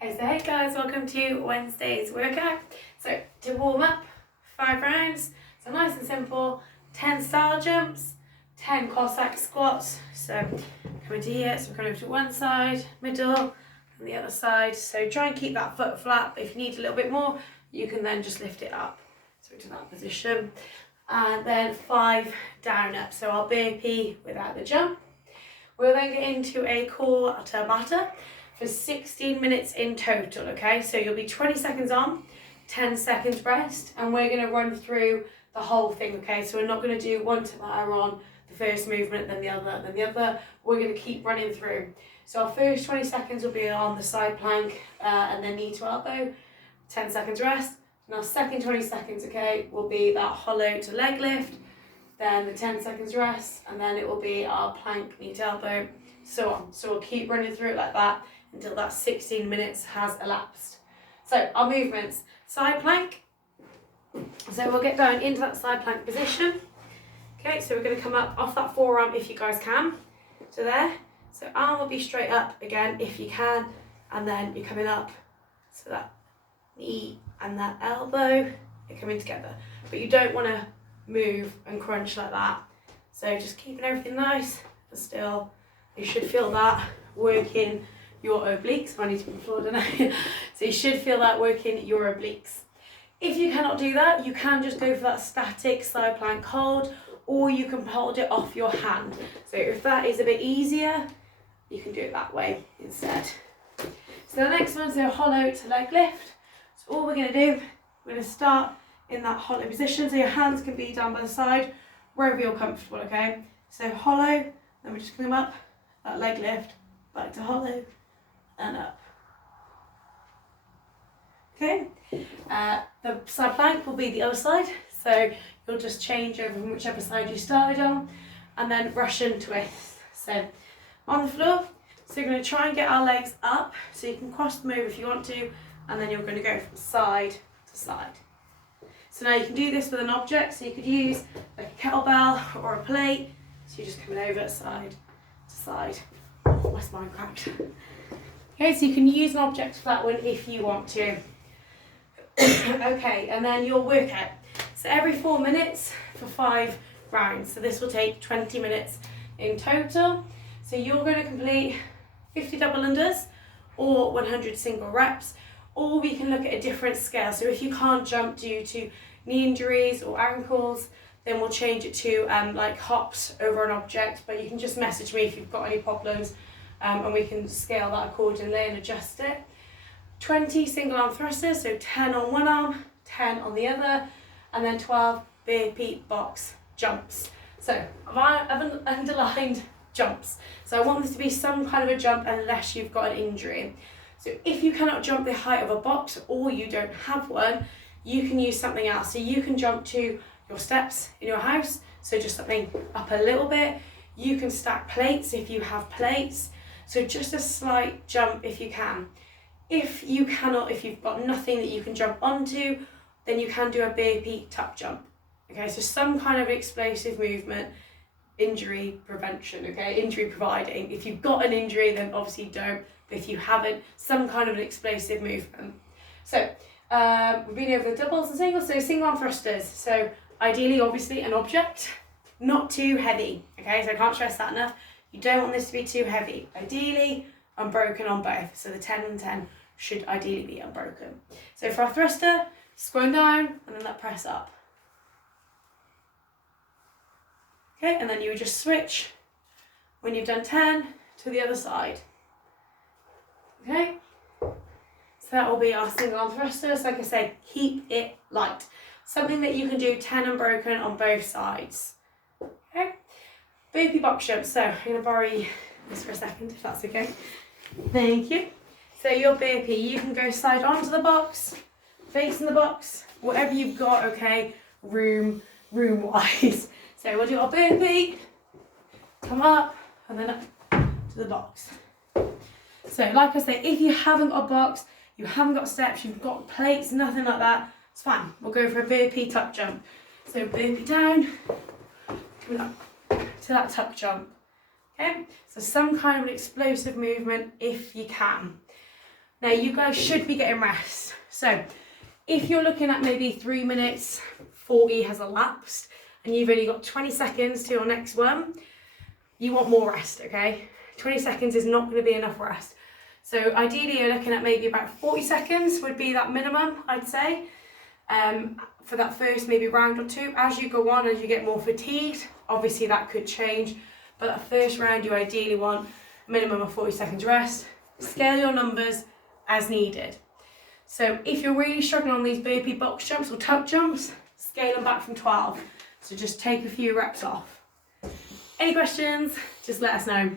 Hey guys, welcome to Wednesday's workout. So to warm up, 5 rounds, so nice and simple, 10 star jumps, 10 Cossack squats. So coming to here, so we're coming over to one side, middle, and the other side. So try and keep that foot flat, but if you need a little bit more, you can then just lift it up. So into that position. And then 5 down up, so I'll burpee without the jump. We'll then get into a core Tabata for 16 minutes in total, okay? So you'll be 20 seconds on, 10 seconds rest, and we're gonna run through the whole thing, okay? So we're not gonna do one Tabata on the first movement, then the other, then the other. We're gonna keep running through. So our first 20 seconds will be on the side plank and then knee to elbow, 10 seconds rest. And our second 20 seconds, okay, will be that hollow to leg lift, then the 10 seconds rest, and then it will be our plank, knee to elbow, so on. So we'll keep running through it like that until that 16 minutes has elapsed. So our movements, side plank. So we'll get down into that side plank position. Okay, so we're going to come up off that forearm if you guys can, to there. So arm will be straight up again if you can, and then you're coming up, so that knee and that elbow are coming together. But you don't want to move and crunch like that. So just keeping everything nice and still. You should feel that working your obliques. I need to be on the floor, don't I? So you should feel that working your obliques. If you cannot do that, you can just go for that static side plank hold, or you can hold it off your hand. So if that is a bit easier, you can do it that way instead. So the next one's a hollow to leg lift. So all we're going to do, we're going to start in that hollow position, so your hands can be down by the side, wherever you're comfortable, okay? So hollow, then we're just going to come up, that leg lift, back to hollow, and up. Okay, the side plank will be the other side, so you'll just change over from whichever side you started on, and then Russian twist. So on the floor, so you're going to try and get our legs up, so you can cross them over if you want to, and then you're going to go from side to side. So now you can do this with an object, so you could use like a kettlebell or a plate, so you're just coming over side to side. Oh, my spine cracked. Okay, so you can use an object for that one if you want to. Okay, and then your workout. So every 4 minutes for 5 rounds. So this will take 20 minutes in total. So you're going to complete 50 double unders or 100 single reps, or we can look at a different scale. So if you can't jump due to knee injuries or ankles, then we'll change it to like hops over an object, but you can just message me if you've got any problems. And we can scale that accordingly and adjust it. 20 single arm thrusters, so 10 on one arm, 10 on the other, and then 12 burpee box jumps. So I've underlined jumps. So I want this to be some kind of a jump unless you've got an injury. So if you cannot jump the height of a box or you don't have one, you can use something else. So you can jump to your steps in your house, so just something up a little bit. You can stack plates if you have plates. So just a slight jump if you can. If you cannot, if you've got nothing that you can jump onto, then you can do a burpee tuck jump. Okay, so some kind of explosive movement, injury prevention, okay, injury providing. If you've got an injury, then obviously don't, but if you haven't, some kind of an explosive movement. So we've been over the doubles and singles, so single arm thrusters. So ideally, obviously, an object, not too heavy, okay, so I can't stress that enough. You don't want this to be too heavy. Ideally, unbroken on both. So the 10 and 10 should ideally be unbroken. So for our thruster, scroll down and then that press up. Okay, and then you would just switch when you've done 10 to the other side. Okay, so that will be our single arm thrusters. Like I say, keep it light. Something that you can do 10 unbroken on both sides. Okay. Burpee box jump. So I'm going to borrow this for a second, if that's okay. Thank you. So your burpee, you can go side onto the box, facing the box, whatever you've got, okay, room-wise. So we'll do our burpee, come up, and then up to the box. So like I say, if you haven't got a box, you haven't got steps, you've got plates, nothing like that, it's fine. We'll go for a burpee tuck jump. So burpee down, coming up to that tuck jump. Okay, so some kind of an explosive movement if you can. Now you guys should be getting rest. So if you're looking at maybe 3 minutes 40 has elapsed and you've only got 20 seconds to your next one, you want more rest, okay? 20 seconds is not going to be enough rest. So ideally you're looking at maybe about 40 seconds would be that minimum, I'd say, for that first maybe round or two. As you go on, as you get more fatigued, obviously that could change, but that first round you ideally want a minimum of 40 seconds rest. Scale your numbers as needed. So if you're really struggling on these burpee box jumps or tuck jumps, scale them back from 12. So just take a few reps off. Any questions, just let us know.